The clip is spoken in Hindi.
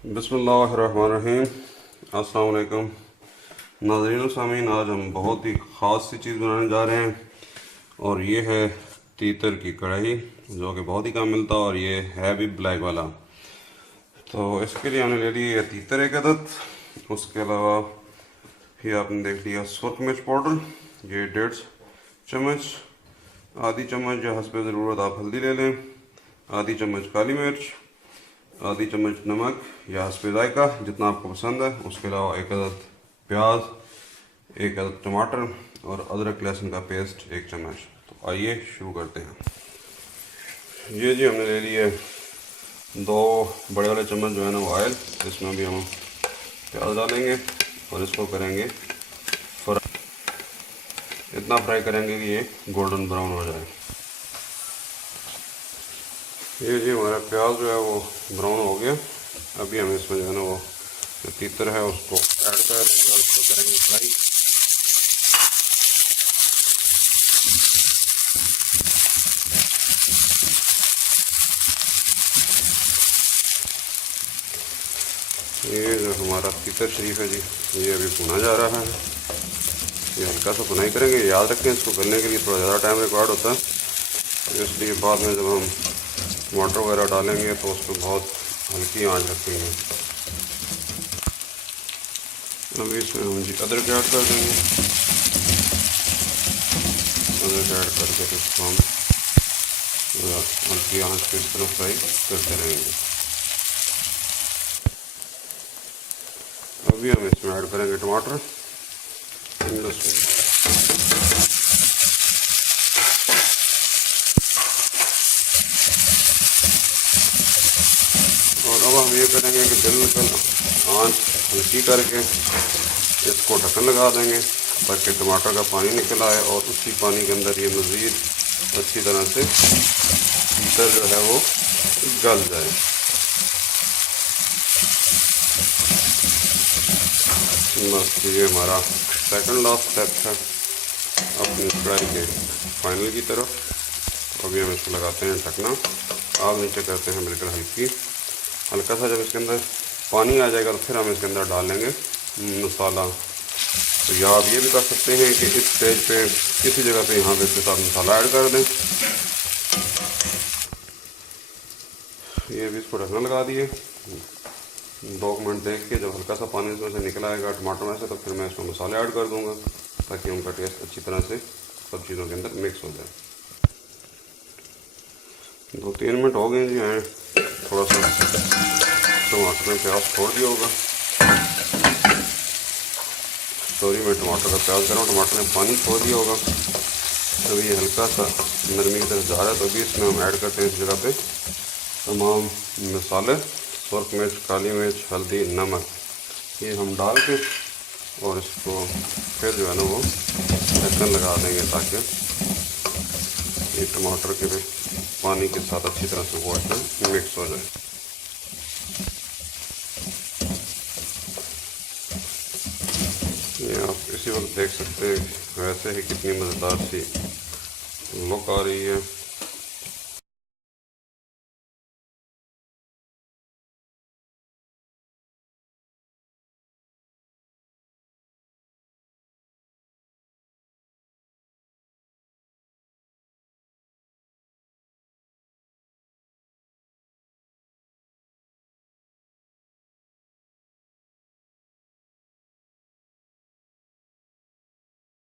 बिस्मिल्लाहिर्रहमानिर्रहीम। अस्सलाम वालेकुम नाज़रीन व सामीन। आज हम बहुत ही ख़ास सी चीज़ बनाने जा रहे हैं और ये है तीतर की कढ़ाई, जो कि बहुत ही कम मिलता है और ये है भी ब्लैक वाला। तो इसके लिए हमने ले ली है तीतर एक अदद। उसके अलावा ये आपने देख लिया सुरख मिर्च पाउडर, ये 1.5 चम्मच, आधी चम्मच जो हस्बे ज़रूरत आप हल्दी ले लें, आधी चम्मच काली मिर्च, आधी चम्मच नमक या हस्बे जायका जितना आपको पसंद है। उसके अलावा एक अदद प्याज, एक अदद टमाटर और अदरक लहसुन का पेस्ट 1 चम्मच। तो आइए शुरू करते हैं। ये जी हमने ले लिए 2 बड़े वाले चम्मच जो है ना वो ऑयल, इसमें भी हम प्याज डालेंगे और इसको करेंगे फ्राई। इतना फ्राई करेंगे कि ये गोल्डन ब्राउन हो जाए। ये जी हमारा प्याज जो है वो ब्राउन हो गया। अभी हम इसमें जो है ना वो जो तीतर है उसको ऐड कर देंगे और उसको करेंगे फ्राई। ये जो हमारा तीतर शरीफ है जी, ये अभी भुना जा रहा है। ये हल्का सा भुनाई करेंगे। याद रखें इसको करने के लिए थोड़ा ज़्यादा टाइम रिक्वायर्ड होता है, इसलिए बाद में जब हम टमाटर वगैरह डालेंगे तो उस पर बहुत हल्की आंच रखेंगे। अभी इसमें हम जी अदरक ऐड कर देंगे। अदरक ऐड करके इसको हम हल्की आंच पे इस तरह फ्राई करते रहेंगे। अभी हम इसमें ऐड करेंगे टमाटर। और अब हम ये करेंगे कि बिल्कुल आंच हल्की करके इसको ढक्कन लगा देंगे ताकि टमाटर का पानी निकल आए और उसी पानी के अंदर ये मज़ीद अच्छी तरह से तीतर जो है वो गल जाए। बस ये हमारा सेकंड लास्ट स्टेप है अपनी कढ़ाई के फाइनल की तरफ। अभी हम इसको लगाते हैं ढकना। आग नीचे करते हैं बिल्कुल हल्का सा। जब इसके अंदर पानी आ जाएगा तो फिर हम इसके अंदर डाल लेंगे मसाला। तो या आप ये भी कर सकते हैं कि इस स्टेज पे किसी जगह पे यहाँ पे इसके साथ मसाला ऐड कर दें। ये भी इसको ढकना लगा दिए। 2 मिनट देख के जब हल्का सा पानी इसमें से निकल आएगा टमाटर में से, तो फिर मैं इसमें मसाले ऐड कर दूँगा ताकि उनका टेस्ट अच्छी तरह से सब चीज़ों के अंदर मिक्स हो जाए। 2-3 मिनट हो गए जी हैं। थोड़ा सा टमाटर में प्याज छोड़ दिया होगा। सॉरी, मैं टमाटर का प्याज कर रहा हूँ, टमाटर ने पानी छोड़ दिया होगा। अभी ये हल्का सा नरमी की तरफ जा रहा है। तो अभी इसमें हम ऐड करते हैं इस जगह पे तमाम मसाले, सुरख मिर्च, काली मिर्च, हल्दी, नमक, ये हम डाल के और इसको फिर जो है ना वो ढक्कन लगा देंगे ताकि ये टमाटर के पानी के साथ अच्छी तरह से वो इसमें मिक्स हो जाए। ये आप इसी वक्त देख सकते हैं वैसे ही कितनी मज़ेदार सी लुक आ रही है।